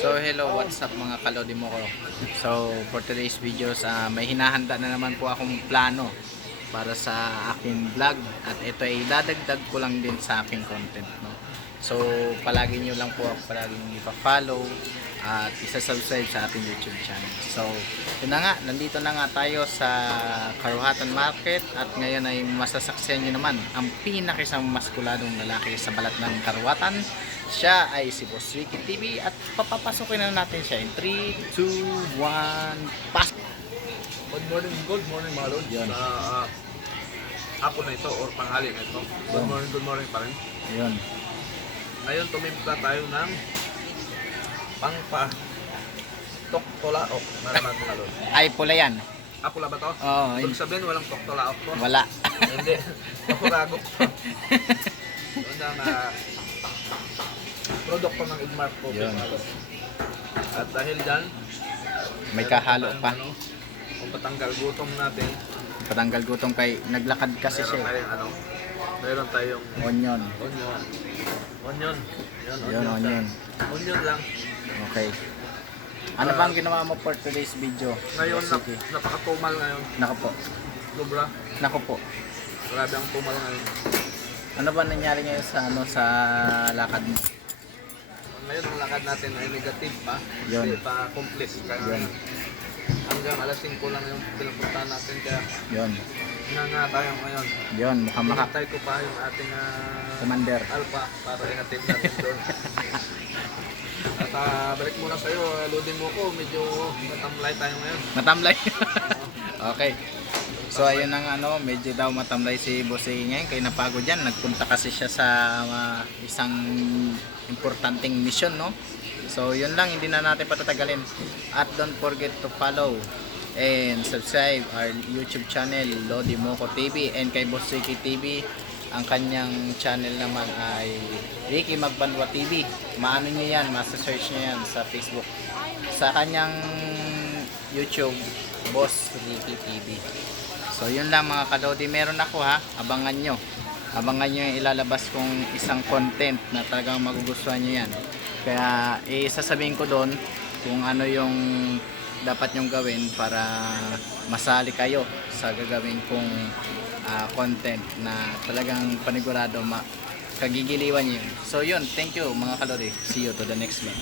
So hello, what's up mga kalodi mo ko. So for today's videos, may hinahanda na naman po akong plano para sa aking vlog. At ito ay dadagdag ko lang din sa aking content, no? So palagi nyo lang po ako palaging ipa-follow at isa-subscribe sa ating YouTube channel. So yun na nga, nandito na nga tayo sa Karuhatan Market. At ngayon ay masasaksihan nyo naman ang pinakisang maskuladong lalaki sa balat ng Karuhatan. Siya ay si Boss Ricky TV at papapasokin na natin siya in 3, 2, 1, pasok! Good morning mga lord. Yun. Sa hapon na ito or panghali na ito. Good morning pa rin. Yun. Ngayon tumimpla tayo ng pangpa toktolaok na naman mga lord. Ay, pula yan. Pula ba to? Oo. Ibig sabihin walang toktolaok to. Wala. Hindi. Pakuragok to. Yun ang produkto ng Igmar po mga lord. At dahil dyan, May kahalo pa. Kung patanggal gutom natin, Patanggal gutom kay naglakad kasi meron siya. tayong meron tayong Onion. Onion. Yun, onion. Onion lang. Okay. Ano bang ginawa mo for today's video? Ngayon, Sige. napakatumal ngayon. Nako po. Sobra. Nako po. Grabe ang tumal ngayon. Ano ba nangyari ngayon sa lakad mo? Ngayon, ang lakad natin ay negative pa. Yun. Hindi pa complete. Kaya Yun. hanggang alas 5 lang yung pinupuntahan natin. Kaya Yun. nga tayo ngayon. Yun, mukhang Hinintay ko pa yung ating commander. alpha para inatid natin doon. At balik muna sa'yo, loading mo ko. Medyo matamlay tayo ngayon. Matamlay. Okay. So ayun ang medyo daw matamlay si Boss Ricky ngayon kaya napagod yan. Nagpunta kasi siya sa isang importanteng mission, no? So yun lang, hindi na natin patatagalin. At don't forget to follow and subscribe our YouTube channel Lodi Moco TV, and kay Boss Ricky TV ang kanyang channel naman ay Ricky Magbanwa TV. Maano nyo yan, masa-search nyo yan sa Facebook. Sa kanyang YouTube, Boss Ricky TV. So yun lang mga kalodi, meron ako ha, abangan nyo yung ilalabas kong isang content na talagang magugustuhan nyo yan. Kaya sasabihin ko doon kung ano yung dapat nyong gawin para masali kayo sa gagawin kong content na talagang panigurado kagigiliwan nyo. So yun, thank you mga kalodi, see you to the next one.